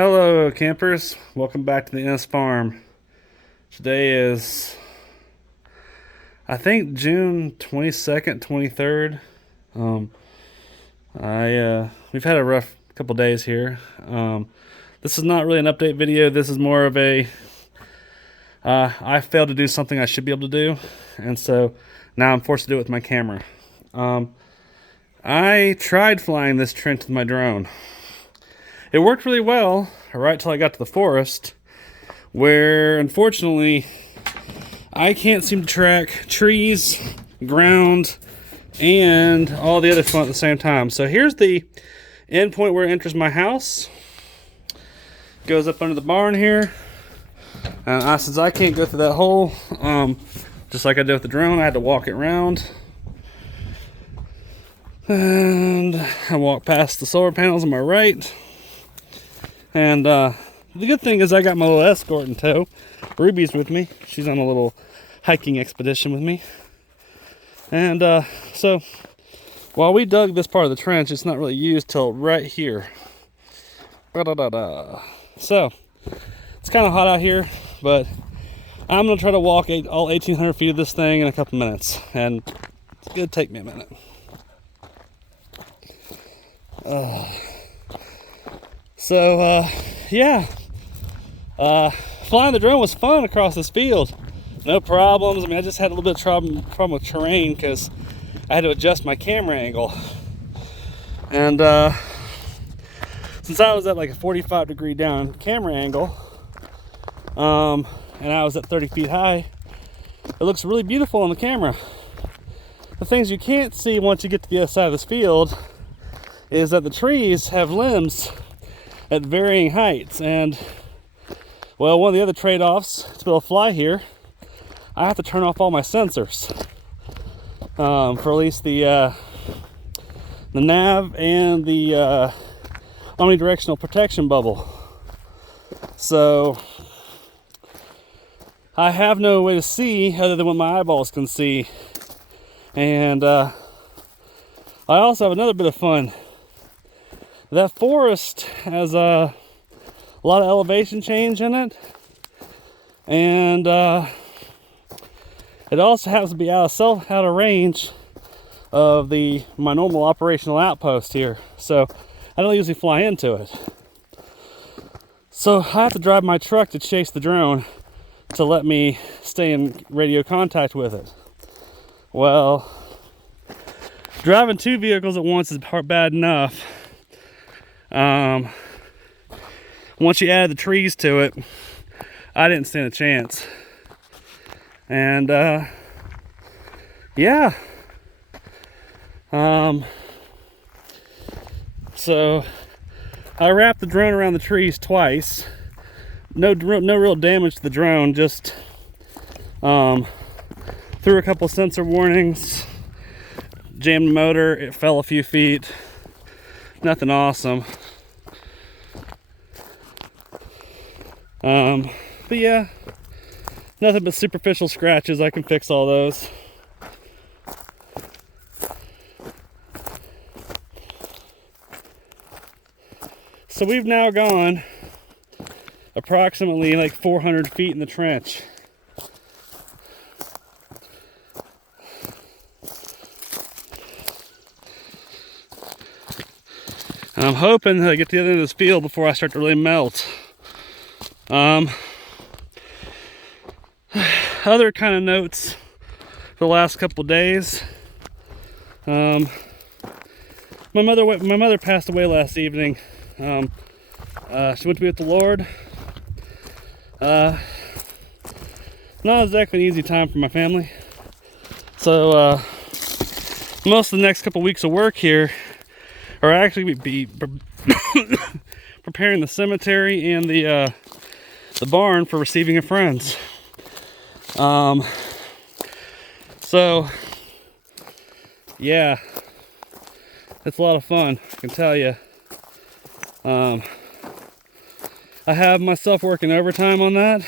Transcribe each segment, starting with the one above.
Hello, campers. Welcome back to the Innis Farm. Today is, I think, June 22nd, 23rd. We've had a rough couple days here. This is not really an update video. This is more of I failed to do something I should be able to do, and so now I'm forced to do it with my camera. I tried flying this trench with my drone. It worked really well right till I got to the forest, where unfortunately I can't seem to track trees, ground, and all the other fun at the same time. So here's the end point where it enters my house. Goes up under the barn here. And since I can't go through that hole, just like I did with the drone, I had to walk it around. And I walk past the solar panels on my right. And the good thing is I got my little escort in tow. Ruby's with me. She's on a little hiking expedition with me. And so while we dug this part of the trench, it's not really used till right here. So it's kind of hot out here, but I'm going to try to walk all 1,800 feet of this thing in a couple minutes. And it's going to take me a minute. Flying the drone was fun across this field. No problems. I mean, I just had a little bit of problem with terrain because I had to adjust my camera angle. And since I was at like a 45-degree down camera angle, and I was at 30 feet high, it looks really beautiful on the camera. The things you can't see once you get to the other side of this field is that the trees have limbs at varying heights, and well, one of the other trade-offs to be able to fly here, I have to turn off all my sensors for at least the nav and the omnidirectional protection bubble. So I have no way to see other than what my eyeballs can see. And I also have another bit of fun. That forest has a lot of elevation change in it, and it also happens to be out of range of my normal operational outpost here, so I don't usually fly into it. So I have to drive my truck to chase the drone to let me stay in radio contact with it. Well, driving two vehicles at once is bad enough. Once you add the trees to it, I didn't stand a chance. And so I wrapped the drone around the trees twice. No real damage to the drone, just threw a couple sensor warnings, jammed the motor, it fell a few feet. Nothing awesome. But yeah, nothing but superficial scratches. I can fix all those. So we've now gone approximately like 400 feet in the trench. And I'm hoping that I get to the other end of this field before I start to really melt. Other kind of notes for the last couple days. My mother passed away last evening. She went to be with the Lord. Not exactly an easy time for my family. So most of the next couple weeks of work here are actually be preparing the cemetery and the barn for receiving of friends. So yeah, it's a lot of fun, I can tell you. I have myself working overtime on that.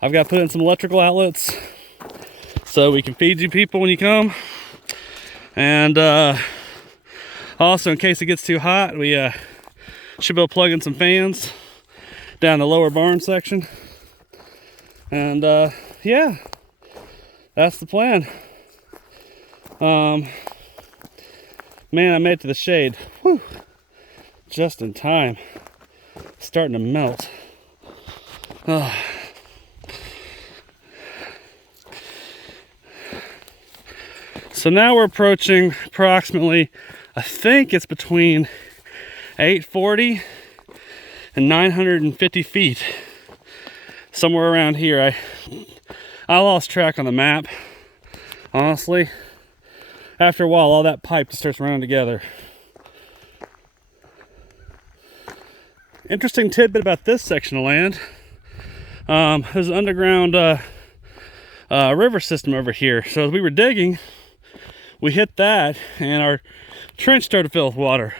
I've got to put in some electrical outlets so we can feed you people when you come. And also, in case it gets too hot, we Should be able to plug in some fans down the lower barn section. And yeah, that's the plan. Man, I made it to the shade. Whew. Just in time. It's starting to melt. So now we're approaching approximately, I think it's between 840 and 950 feet. Somewhere around here. I lost track on the map, honestly. After a while, all that pipe just starts running together. Interesting tidbit about this section of land. There's an underground river system over here. So as we were digging, we hit that and our trench started to fill with water.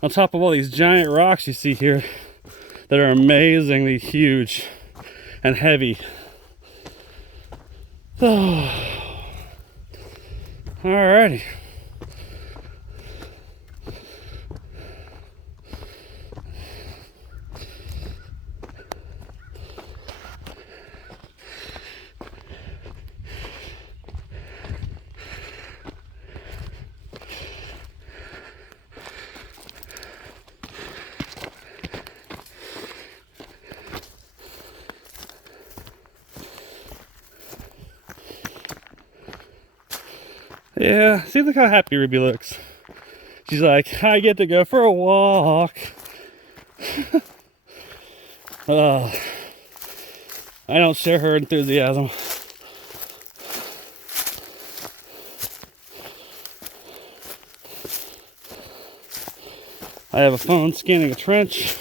On top of all these giant rocks you see here that are amazingly huge and heavy. Alrighty. Yeah, see, look how happy Ruby looks. She's like, I get to go for a walk. I don't share her enthusiasm. I have a phone scanning a trench.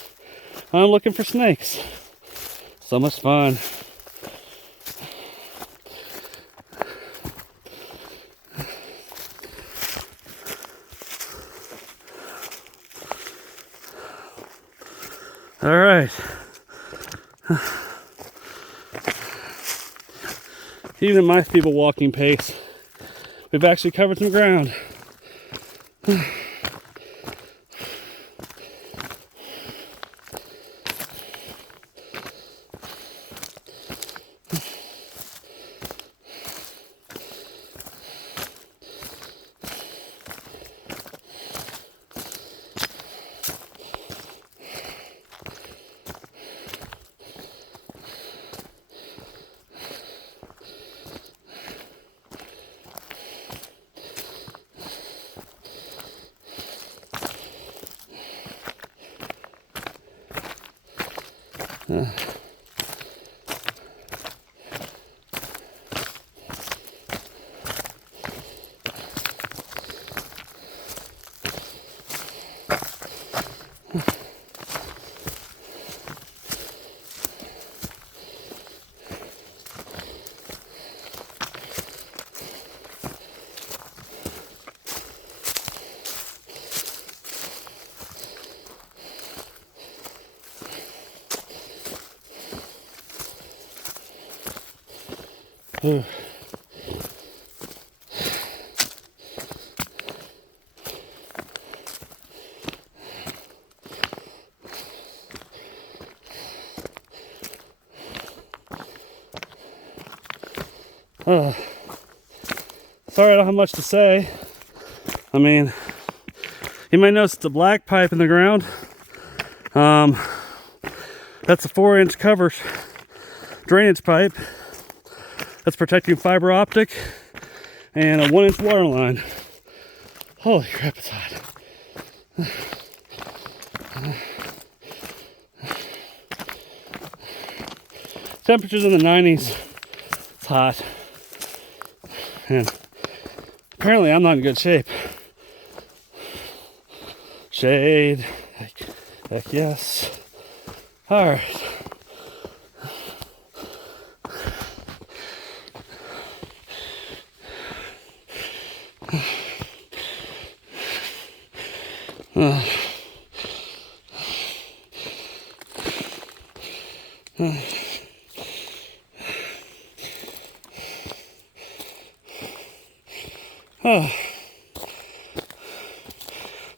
I'm looking for snakes. So much fun. All right. Even my feeble walking pace, we've actually covered some ground. Sorry, I don't have much to say. I mean, you might notice it's a black pipe in the ground. That's a 4-inch cover drainage pipe that's protecting fiber optic and a 1-inch water line. Holy crap, it's hot. Temperatures in the 90s. It's hot. And apparently I'm not in good shape. Shade. Heck yes. All right.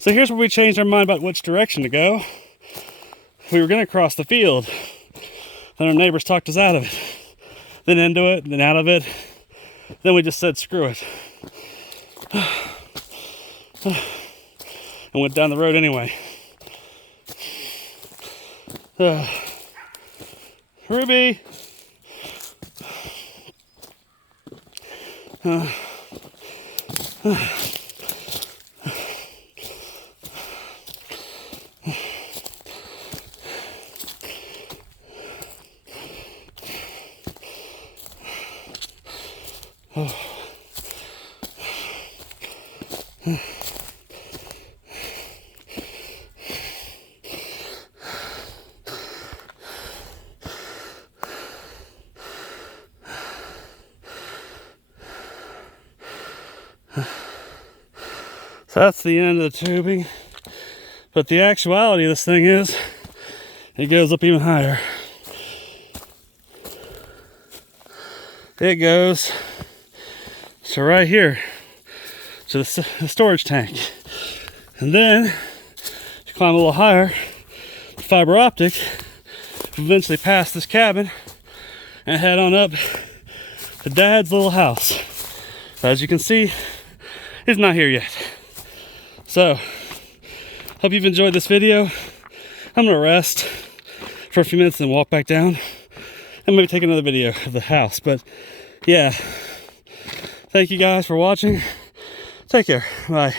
So here's where we changed our mind about which direction to go. We were going to cross the field. Then our neighbors talked us out of it. Then into it, then out of it. Then we just said, screw it. And went down the road anyway. Ruby! So that's the end of the tubing. But the actuality of this thing is, it goes up even higher. It goes to right here, to the storage tank. And then, you climb a little higher, fiber optic, eventually past this cabin, and head on up to Dad's little house. As you can see, he's not here yet. So, hope you've enjoyed this video. I'm gonna rest for a few minutes and walk back down and maybe take another video of the house. But yeah, thank you guys for watching. Take care. Bye.